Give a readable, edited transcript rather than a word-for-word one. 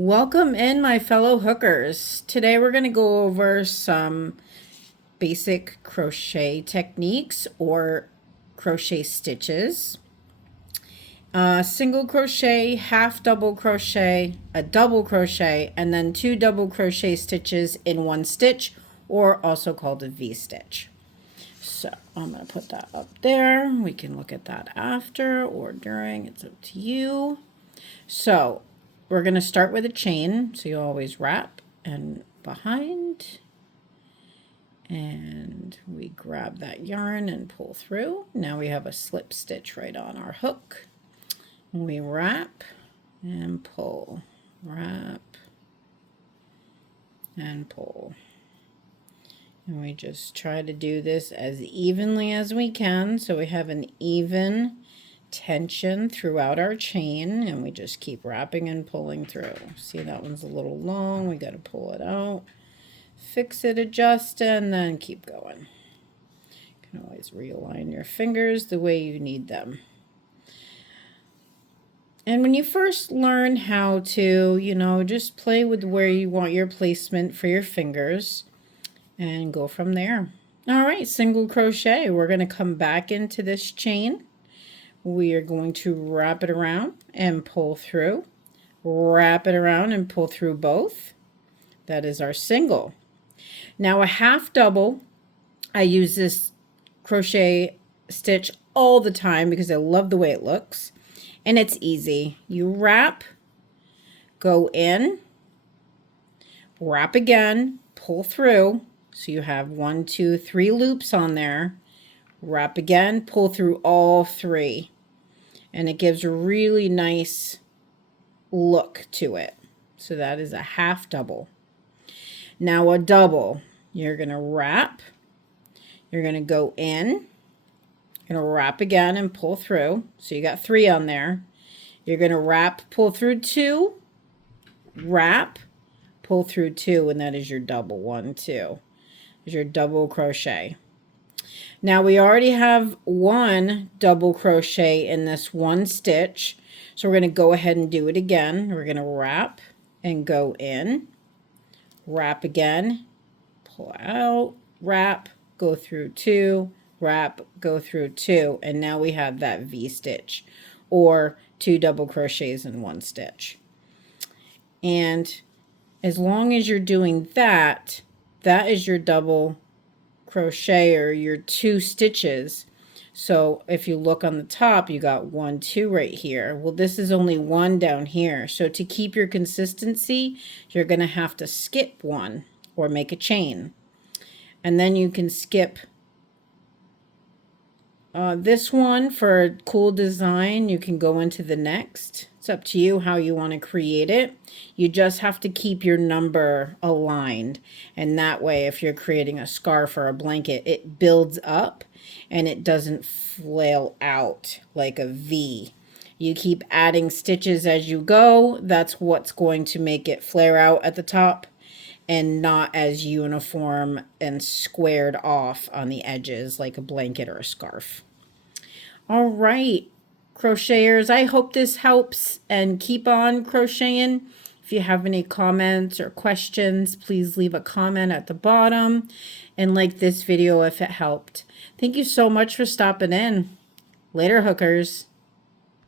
Welcome in, my fellow hookers. Today we're going to go over some basic crochet techniques or crochet stitches. Single crochet, half double crochet, a double crochet, and then 2 double crochet stitches in one stitch, or also called a V-stitch. So I'm going to put that up there. We can look at that after or during. It's up to you. So we're going to start with a chain. So you always wrap and behind. And we grab that yarn and pull through. Now we have a slip stitch right on our hook. We wrap and pull. Wrap and pull. And we just try to do this as evenly as we can, so we have an even tension throughout our chain, and we just keep wrapping and pulling through. See, that one's a little long. We got to pull it out, fix it, adjust, and then keep going. You can always realign your fingers the way you need them. And when you first learn how to, just play with where you want your placement for your fingers and go from there. All right, single crochet. We're going to come back into this chain. We are going to wrap it around and pull through. Wrap it around and pull through both. That is our single. Now a half double. I use this crochet stitch all the time because I love the way it looks. And it's easy. You wrap, go in, wrap again, pull through. So you have 1, 2, 3 loops on there. Wrap again, pull through all 3. And it gives a really nice look to it. So that is a half double. Now a double. You're going to wrap. You're going to go in. You're going to wrap again and pull through. So you got 3 on there. You're going to wrap, pull through 2, wrap, pull through 2, and that is your double. 1, 2. Is your double crochet. Now we already have 1 double crochet in this one stitch. So we're going to go ahead and do it again. We're going to wrap and go in, wrap again, pull out, wrap, go through 2, wrap, go through 2, and now we have that V-stitch or 2 double crochets in one stitch. And as long as you're doing that, that is your double crochet or your 2 stitches. So if you look on the top, you got 1, 2 right here. Well, this is only 1 down here. So to keep your consistency, you're going to have to skip 1 or make a chain. And then you can skip this one for a cool design. You can go into the next. It's up to you how you want to create it. You just have to keep your number aligned. And that way, if you're creating a scarf or a blanket, it builds up and it doesn't flail out like a V. You keep adding stitches as you go. That's what's going to make it flare out at the top and not as uniform and squared off on the edges like a blanket or a scarf. All right, crocheters, I hope this helps, and keep on crocheting. If you have any comments or questions, please leave a comment at the bottom and like this video if it helped. Thank you so much for stopping in. Later, hookers.